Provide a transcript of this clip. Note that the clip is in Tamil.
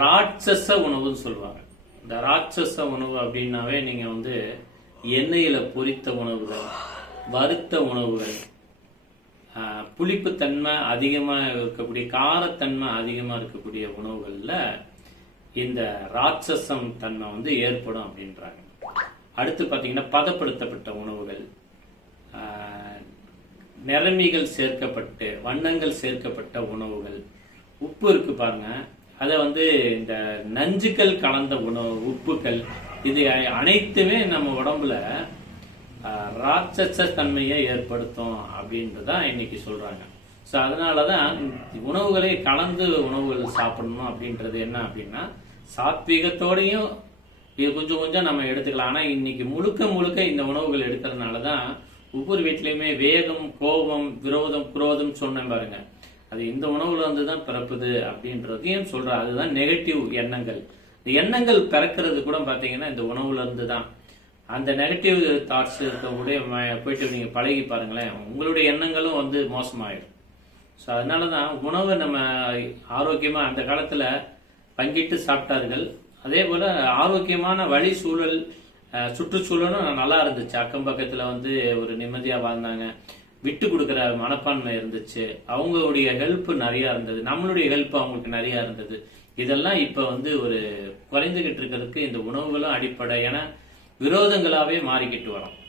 ராட்சச உணவுன்னு சொல்லுவாங்க. இந்த ராட்சச உணவு அப்படின்னாவே நீங்க வந்து எண்ணெயில பொரித்த உணவுகள் வறுத்த உணவுகள் புளிப்புத்தன்மை அதிகமாக இருக்கக்கூடிய காரத்தன்மை அதிகமாக இருக்கக்கூடிய உணவுகளில் இந்த ராட்சசம் தன்மை வந்து ஏற்படும் அப்படின்றாங்க. அடுத்து பார்த்தீங்கன்னா பதப்படுத்தப்பட்ட உணவுகள் நிறமிகள் சேர்க்கப்பட்டு வண்ணங்கள் சேர்க்கப்பட்ட உணவுகள். உப்பு இருக்கு பாருங்க. அதை வந்து இந்த நஞ்சுகள் கலந்த உணவு உப்புக்கள் இது அனைத்துமே நம்ம உடம்புல ராட்சச தன்மையை ஏற்படுத்தும் அப்படின்றதான் இன்னைக்கு சொல்றாங்க. ஸோ அதனால தான் உணவுகளை கலந்து உணவுகள் சாப்பிடணும் அப்படின்றது என்ன அப்படின்னா சாத்வீகத்தோடையும் இது கொஞ்சம் கொஞ்சம் நம்ம எடுத்துக்கலாம். ஆனால் இன்னைக்கு முழுக்க முழுக்க இந்த உணவுகள் எடுக்கிறதுனால தான் ஒவ்வொரு வீட்லேயுமே வேகம் கோபம் விரோதம் குரோதம் சொன்னேன் பாருங்க. அது இந்த உணவுல இருந்து தான் பிறப்புது அப்படின்றதையும் சொல்ற அதுதான் நெகட்டிவ் எண்ணங்கள். இந்த எண்ணங்கள் பிறக்கிறது கூட பாத்தீங்கன்னா இந்த உணவுல இருந்து தான். அந்த நெகட்டிவ் தாட்ஸ் இருக்கக்கூடிய ம- போயிட்டு நீங்க பழகி பாருங்களேன். உங்களுடைய எண்ணங்களும் வந்து மோசமாயிடும். ஸோ அதனால தான் உணவை நம்ம ஆரோக்கியமா அந்த காலத்துல பங்கிட்டு சாப்பிட்டார்கள். அதே போல ஆரோக்கியமான வழி சூழல் சுற்றுச்சூழலும் நல்லா இருந்துச்சு. அக்கம் பக்கத்துல வந்து ஒரு நிம்மதியா வாழ்ந்தாங்க. விட்டு கொடுக்குற மனப்பான்மை இருந்துச்சு. அவங்களுடைய ஹெல்ப் நிறைய இருந்தது. நம்மளுடைய ஹெல்ப் அவங்களுக்கு நிறைய இருந்தது. இதெல்லாம் இப்ப வந்து ஒரு குறைந்துகிட்டு இருக்கிறதுக்கு இந்த உணவுகளும் அடிப்படை. ஏன்னா விரோதங்களாவே மாறிக்கிட்டு வரோம்.